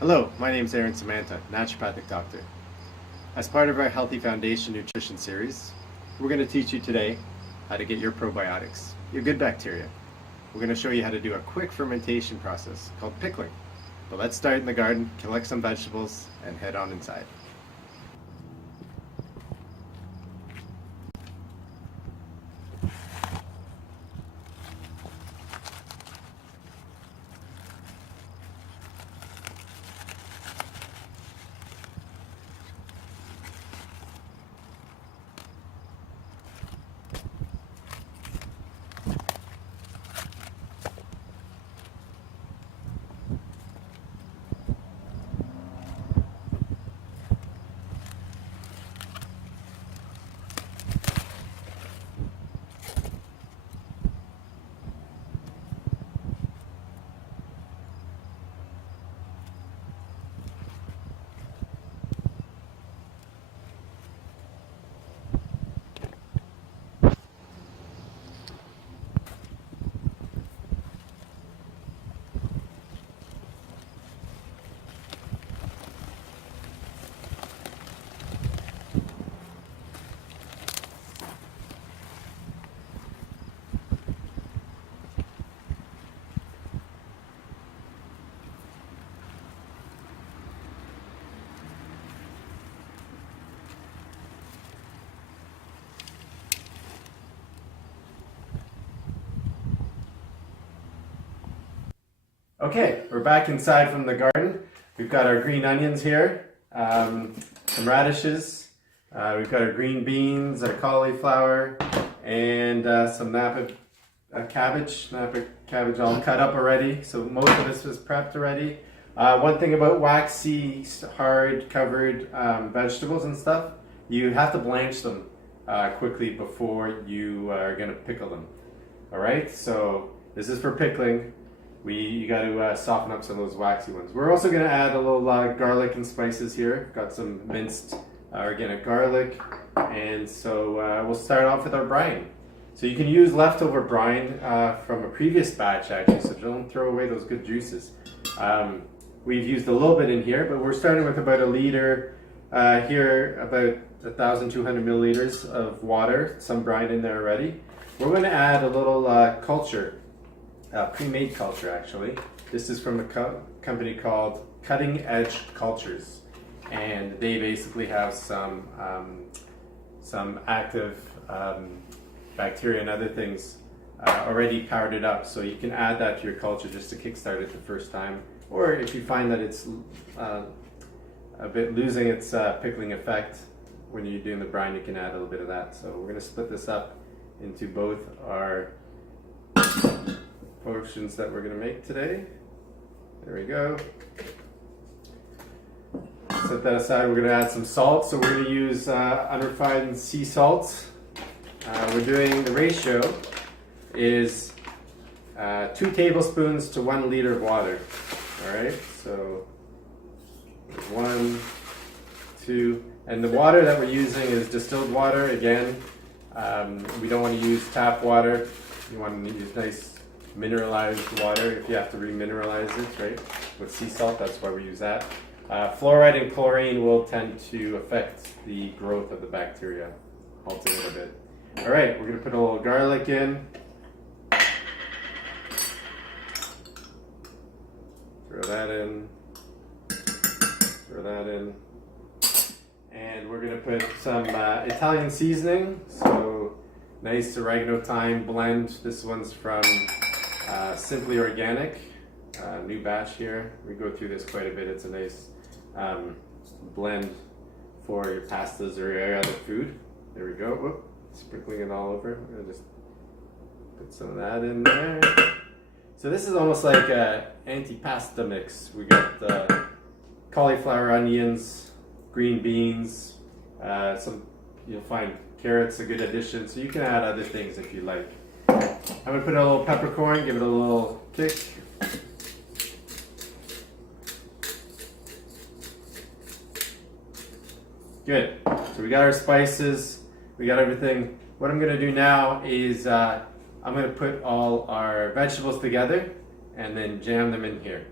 Hello, my name is Aaron Samantha, naturopathic doctor. As part of our Healthy Foundation Nutrition series, we're going to teach you today how to get your probiotics, your good bacteria. We're going to show you how to do a quick fermentation process called pickling. But let's start in the garden, collect some vegetables, and head on inside. Okay, we're back inside from the garden. We've got our green onions here, some radishes, we've got our green beans, our cauliflower, and some Napa cabbage all cut up already. So most of this was prepped already. One thing about waxy, hard covered vegetables and stuff, you have to blanch them quickly before you are going to pickle them. Alright, so this is for pickling. You got to soften up some of those waxy ones. We're also going to add a little garlic and spices here. Got some minced organic garlic, and so we'll start off with our brine. So you can use leftover brine from a previous batch actually, so don't throw away those good juices. We've used a little bit in here, but we're starting with about a liter here, about 1,200 milliliters of water, some brine in there already. We're going to add a little culture. Pre-made culture actually. This is from a company called Cutting Edge Cultures, and they basically have some active bacteria and other things already powdered up, so you can add that to your culture just to kickstart it the first time, or if you find that it's a bit losing its pickling effect when you're doing the brine, you can add a little bit of that. So we're going to split this up into both our portions that we're going to make today. There we go. Set that aside. We're going to add some salt. So we're going to use unrefined sea salt. We're doing, the ratio is 2 tablespoons to 1 liter of water. Alright, so 1, 2, and the water that we're using is distilled water. Again, we don't want to use tap water. You want to use nice mineralized water if you have to remineralize it, right? With sea salt, that's why we use that. Fluoride and chlorine will tend to affect the growth of the bacteria, halting it a bit. All right, we're going to put a little garlic in. Throw that in. Throw that in. And we're going to put some Italian seasoning. So nice oregano thyme blend. This one's from Simply Organic, new batch here. We go through this quite a bit. It's a nice blend for your pastas or your other food. There we go. Whoop. Sprinkling it all over. We're gonna just put some of that in there. So this is almost like an antipasta mix. We got cauliflower, onions, green beans. You'll find carrots a good addition. So you can add other things if you like. I'm going to put a little peppercorn, give it a little kick. Good. So we got our spices, we got everything. What I'm going to do now is I'm going to put all our vegetables together and then jam them in here.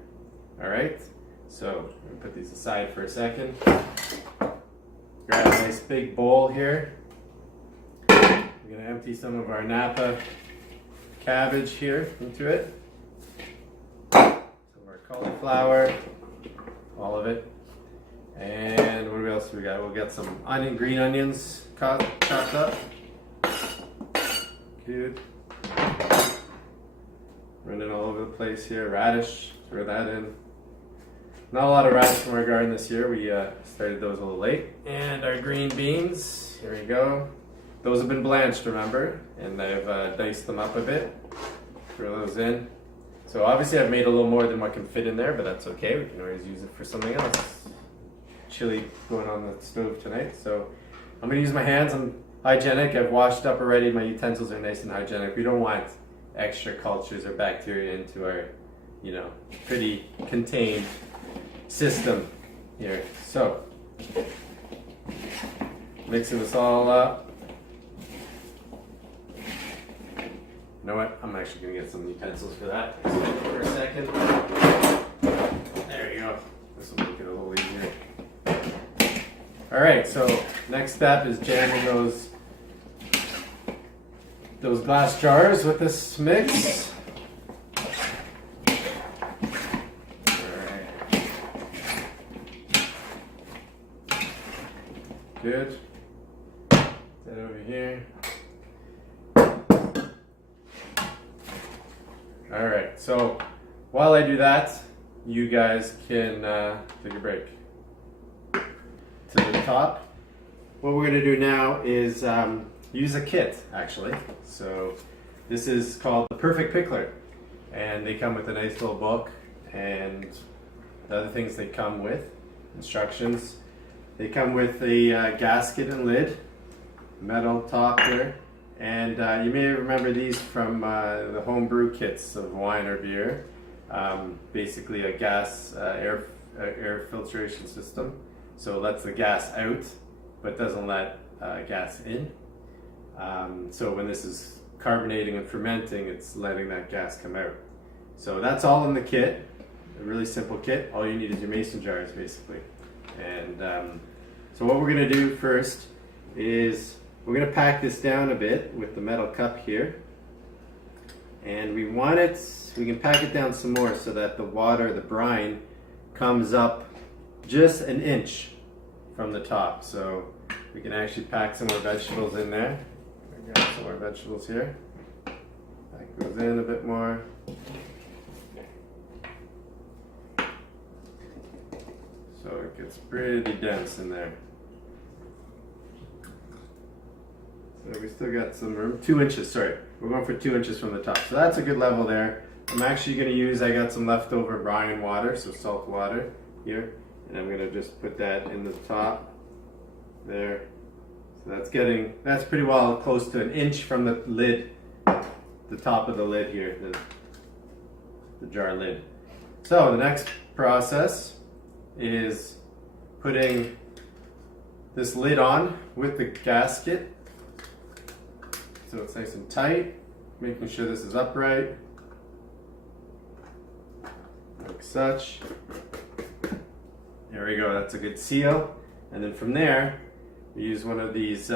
All right. So I'm gonna put these aside for a second. Grab a nice big bowl here. We're gonna empty some of our Napa cabbage here into it. Some of our cauliflower, all of it. And what else we got? We'll get some green onions chopped up. Good. Running all over the place here. Radish, throw that in. Not a lot of radish from our garden this year. We started those a little late. And our green beans, here we go. Those have been blanched, remember? And I've diced them up a bit. Throw those in. So obviously I've made a little more than what can fit in there, but that's okay. We can always use it for something else. Chili going on the stove tonight. So I'm gonna use my hands. I'm hygienic. I've washed up already. My utensils are nice and hygienic. We don't want extra cultures or bacteria into our, pretty contained system here. So mixing this all up. You know what? I'm actually gonna get some utensils for that. Just for a second. There you go. This will make it a little easier. All right. So next step is jamming those glass jars with this mix. Good. That over here. All right. So while I do that, you guys can take a break. To the top. What we're going to do now is use a kit, actually. So this is called the Perfect Pickler, and they come with a nice little book and the other things they come with, instructions. They come with a gasket and lid, metal top here, and you may remember these from the home brew kits of wine or beer. Basically a gas air filtration system, so it lets the gas out but doesn't let gas in. So when this is carbonating and fermenting, it's letting that gas come out. So that's all in the kit, a really simple kit. All you need is your mason jars, basically. And so what we're going to do first is we're going to pack this down a bit with the metal cup here. And we can pack it down some more so that the water, the brine, comes up just an inch from the top. So we can actually pack some more vegetables in there. Grab some more vegetables here. That goes in a bit more. So it gets pretty dense in there. So we still got some room. 2 inches, sorry. We're going for 2 inches from the top. So that's a good level there. I'm actually going to use, I got some leftover brine water, so salt water here. And I'm going to just put that in the top there. So that's pretty well close to an inch from the lid, the top of the lid here, the jar lid. So the next process is putting this lid on with the gasket. So it's nice and tight, making sure this is upright, like such. There we go, that's a good seal. And then from there, we use one of these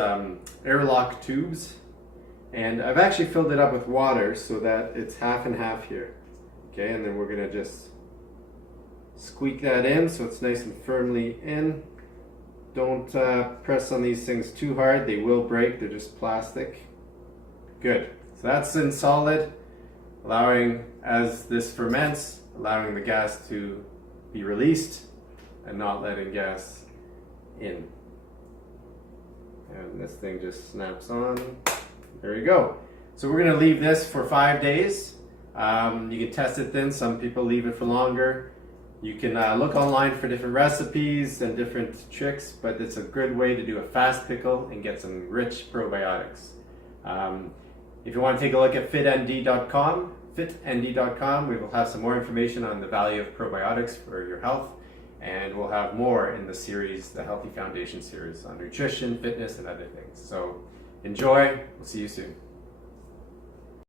airlock tubes. And I've actually filled it up with water so that it's half and half here. Okay, and then we're gonna just squeak that in so it's nice and firmly in. Don't press on these things too hard, they will break, they're just plastic. Good, so that's in solid, allowing, as this ferments, allowing the gas to be released and not letting gas in. And this thing just snaps on. There you go. So we're gonna leave this for 5 days. You can test it then, some people leave it for longer. You can look online for different recipes and different tricks, but it's a good way to do a fast pickle and get some rich probiotics. If you want to take a look at fitnd.com, we will have some more information on the value of probiotics for your health, and we'll have more in the series, the Healthy Foundation series, on nutrition, fitness, and other things. So enjoy, we'll see you soon.